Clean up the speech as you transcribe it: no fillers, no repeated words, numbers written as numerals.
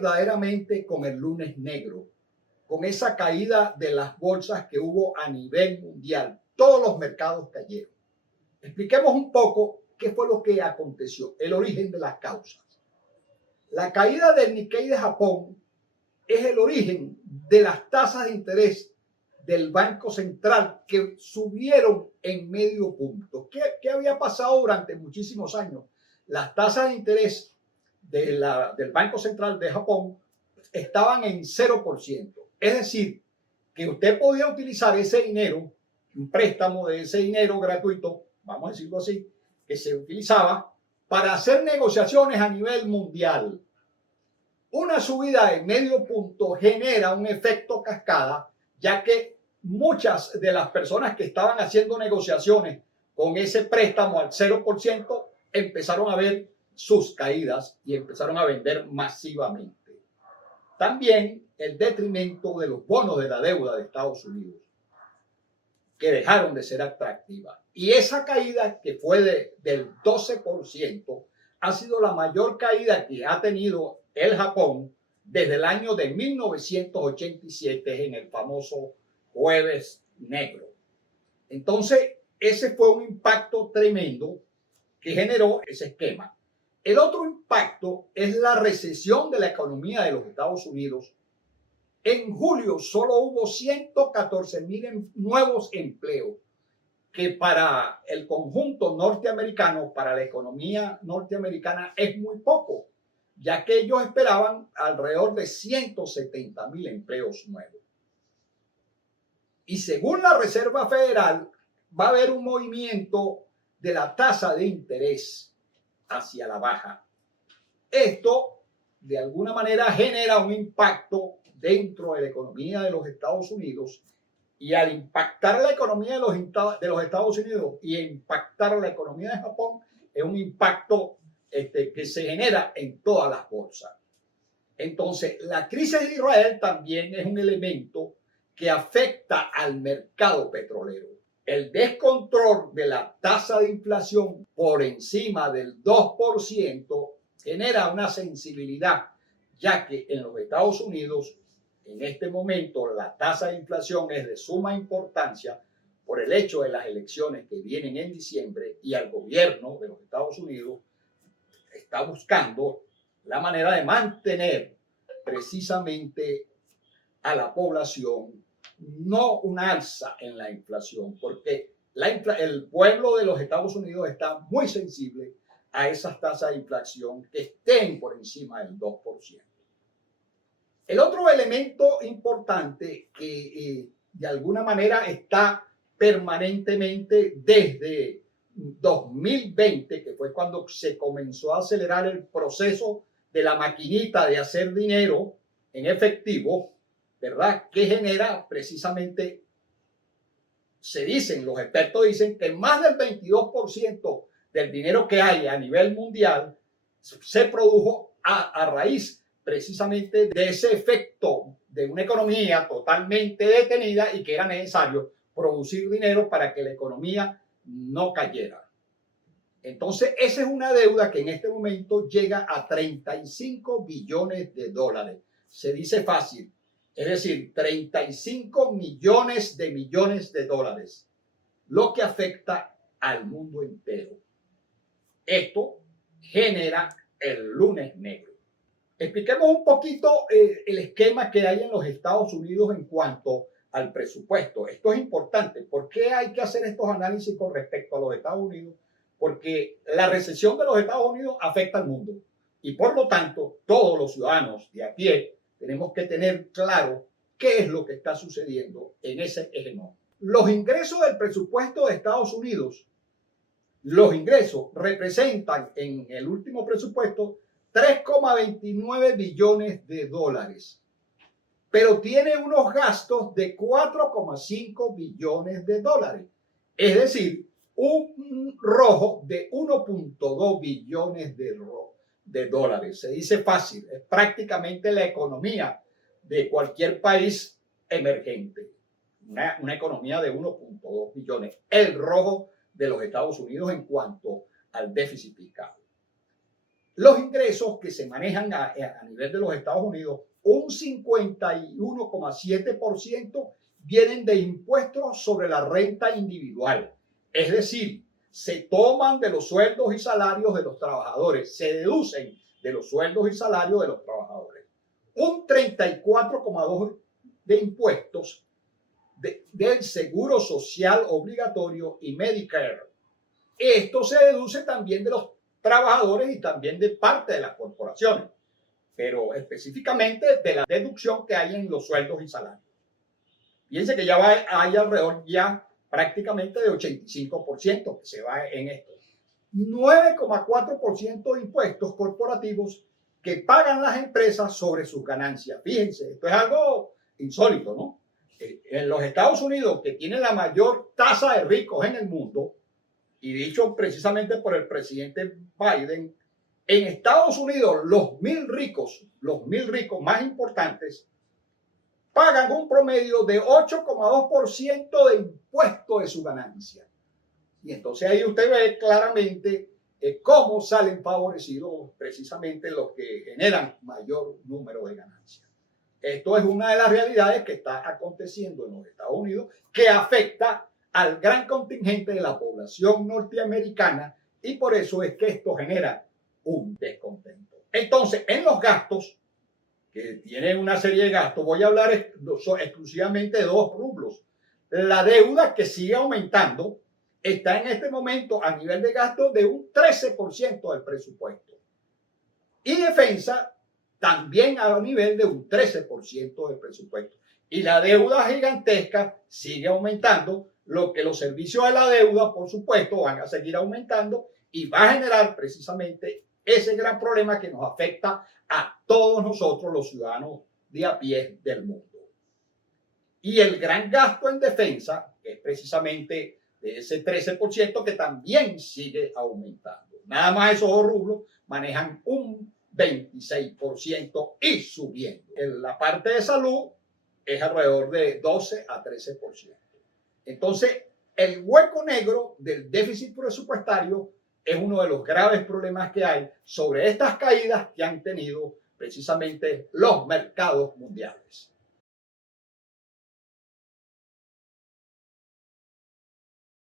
verdaderamente con el lunes negro, con esa caída de las bolsas que hubo a nivel mundial. Todos los mercados cayeron. Expliquemos un poco qué fue lo que aconteció, el origen de las causas. La caída del Nikkei de Japón es el origen de las tasas de interés del Banco Central que subieron en medio punto. ¿Qué había pasado durante muchísimos años? Las tasas de interés del Banco Central de Japón estaban en 0%. Es decir, que usted podía utilizar ese dinero, un préstamo de ese dinero gratuito, vamos a decirlo así, que se utilizaba para hacer negociaciones a nivel mundial. Una subida de medio punto genera un efecto cascada, ya que muchas de las personas que estaban haciendo negociaciones con ese préstamo al 0% empezaron a ver sus caídas y empezaron a vender masivamente. También el detrimento de los bonos de la deuda de Estados Unidos, que dejaron de ser atractivas. Y esa caída, que fue del 12%, ha sido la mayor caída que ha tenido el Japón desde el año de 1987 en el famoso Jueves Negro. Entonces, ese fue un impacto tremendo que generó ese esquema. El otro impacto es la recesión de la economía de los Estados Unidos. En julio solo hubo 114,000 nuevos empleos, que para el conjunto norteamericano, para la economía norteamericana, es muy poco, ya que ellos esperaban alrededor de 170,000 empleos nuevos. Y según la Reserva Federal, va a haber un movimiento de la tasa de interés hacia la baja. Esto, de alguna manera, genera un impacto dentro de la economía de los Estados Unidos, y al impactar la economía de los Estados Unidos y impactar la economía de Japón, es un impacto que se genera en todas las bolsas. Entonces, la crisis de Israel también es un elemento que afecta al mercado petrolero. El descontrol de la tasa de inflación por encima del 2% genera una sensibilidad, ya que en los Estados Unidos, en este momento, la tasa de inflación es de suma importancia por el hecho de las elecciones que vienen en diciembre, y el gobierno de los Estados Unidos está buscando la manera de mantener precisamente a la población, no una alza en la inflación, porque el pueblo de los Estados Unidos está muy sensible a esas tasas de inflación que estén por encima del 2%. El otro elemento importante que de alguna manera está permanentemente desde 2020, que fue cuando se comenzó a acelerar el proceso de la maquinita de hacer dinero en efectivo, ¿verdad? Que genera precisamente, los expertos dicen que más del 22% del dinero que hay a nivel mundial se produjo a raíz precisamente de ese efecto de una economía totalmente detenida, y que era necesario producir dinero para que la economía no cayera. Entonces, esa es una deuda que en este momento llega a 35 billones de dólares. Se dice fácil, es decir, 35 millones de dólares, lo que afecta al mundo entero. Esto genera el lunes negro. Expliquemos un poquito el esquema que hay en los Estados Unidos en cuanto al presupuesto. Esto es importante. ¿Por qué hay que hacer estos análisis con respecto a los Estados Unidos? Porque la recesión de los Estados Unidos afecta al mundo, y por lo tanto todos los ciudadanos de a pie tenemos que tener claro qué es lo que está sucediendo en ese eje. Los ingresos del presupuesto de Estados Unidos, los ingresos representan en el último presupuesto 3,29 billones de dólares, pero tiene unos gastos de 4,5 billones de dólares, es decir, un rojo de 1,2 billones de dólares. Se dice fácil, es prácticamente la economía de cualquier país emergente, una economía de 1,2 billones, el rojo de los Estados Unidos en cuanto al déficit fiscal. los ingresos que se manejan a nivel de los Estados Unidos, un 51,7% vienen de impuestos sobre la renta individual. Es decir, se toman de los sueldos y salarios de los trabajadores, se deducen de los sueldos y salarios de los trabajadores. Un 34,2% de impuestos del seguro social obligatorio y Medicare. Esto se deduce también de los trabajadores y también de parte de las corporaciones, pero específicamente de la deducción que hay en los sueldos y salarios. Fíjense que hay alrededor ya prácticamente de 85% que se va en esto. 9,4% de impuestos corporativos que pagan las empresas sobre sus ganancias. Fíjense, esto es algo insólito, ¿no? En los Estados Unidos, que tiene la mayor tasa de ricos en el mundo, y dicho precisamente por el presidente Biden, en Estados Unidos los mil ricos más importantes, pagan un promedio de 8,2% de impuesto de su ganancia. Y entonces ahí usted ve claramente cómo salen favorecidos precisamente los que generan mayor número de ganancias. Esto es una de las realidades que está aconteciendo en los Estados Unidos, que afecta al gran contingente de la población norteamericana, y por eso es que esto genera un descontento. Entonces, en los gastos, que tienen una serie de gastos, voy a hablar exclusivamente de dos rubros. La deuda, que sigue aumentando, está en este momento a nivel de gasto de un 13% del presupuesto. Y defensa también a nivel de un 13% del presupuesto. Y la deuda gigantesca sigue aumentando, lo que los servicios de la deuda, por supuesto, van a seguir aumentando y va a generar precisamente ese gran problema que nos afecta a todos nosotros, los ciudadanos de a pie del mundo. Y el gran gasto en defensa es precisamente de ese 13% que también sigue aumentando. Nada más esos dos rubros manejan un 26% y subiendo. En la parte de salud es alrededor de 12 a 13%. Entonces, el hueco negro del déficit presupuestario es uno de los graves problemas que hay sobre estas caídas que han tenido precisamente los mercados mundiales.